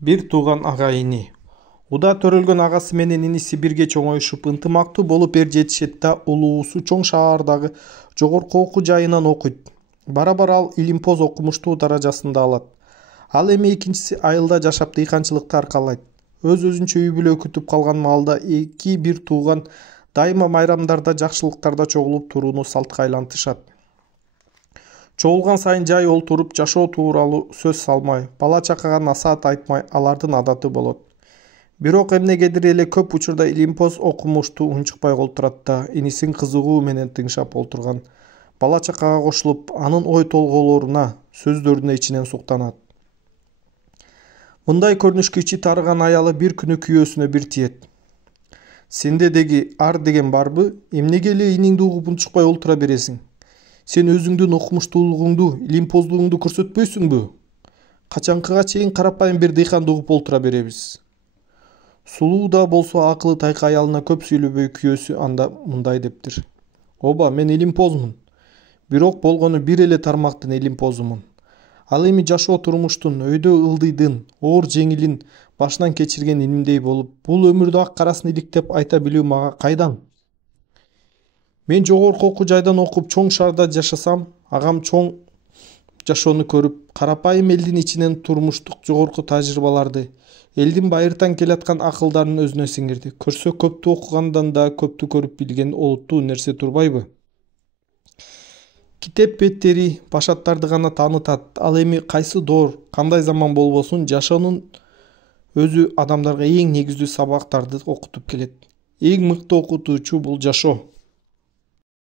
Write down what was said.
Бир тууган ага ини. Уда төрөлгөн агасы менен иниси бирге чоңоюшуп ынтымактуу болуп эр жетишет да улуусу чоң шаардагы жогорку окуу жайынан окуйт. Бара-бара ал илимпоз окумуштуу даражасында алат. Ал эми экинчиси айылда жашап дыйканчылыкты аркалайт. Өз-өзүнчө үй бүлө күтүп калган маалда эки бир тууган дайыма майрамдарда жакшылыктарда чогулуп турууну салтка айлантышат. Чогулган сайын жай олтуруп жашоо тууралуу сөз салмай, бала чакага насаат айтмай алардын адаты болот. Бирок эмнегедир эле көп учурда илимпоз окумушту унчукпай олтурат да инисин кызыгуу менен тыңшап олтурган бала чакага кошулуп, анын ой толгоолоруна, сөздөрүнө ичинен суктанат. Мындай көрүнүшкө ичи тарыган аялы бир күнү күйөөсүнө бир тиет. Сенде деги ар деген барбы? Эмнеге эле иниңди угуп унчукпай олтура бересиң? Сен өзүңдүн окумуштуулугуңду, илимпоздугуңду көрсөтпөйсүңбү? Качанкыга чейин карапайым бир дыйканды угуп олтура беребиз? Сулуу да болсо акылы тайка аялына көп сүйлөбөй күйөөсү анда мындай дептир. Оба, мен илимпозмун. Бирок болгону бир эле тармактын илимпозумун. Ал эми жашоо турмуштун, өйдө ылдыйдын, оор жеңилин башынан кечирген инимдей болуп, бул өмүрдү ак карасын иликтеп айта билүү мага кайдан? Мен жогорку окуу жайдан окуп чоң шаарда жашасам, агам чоң жашоону көрүп, карапайым элдин ичинен турмуштук жогорку тажрыйбаларды, элдин байыртан келаткан акылдарын өзүнө сиңирди. Көрсө көптү окугандан да көптү көрүп билген олуттуу нерсе турбайбы? Китеп беттери башаттарды гана таанытат. Ал эми кайсы доор, кандай заман болбосун, жашоонун өзү адамдарга эң негиздүү сабактарды окутуп келет. Эң мыкты окутуучу бул жашоо.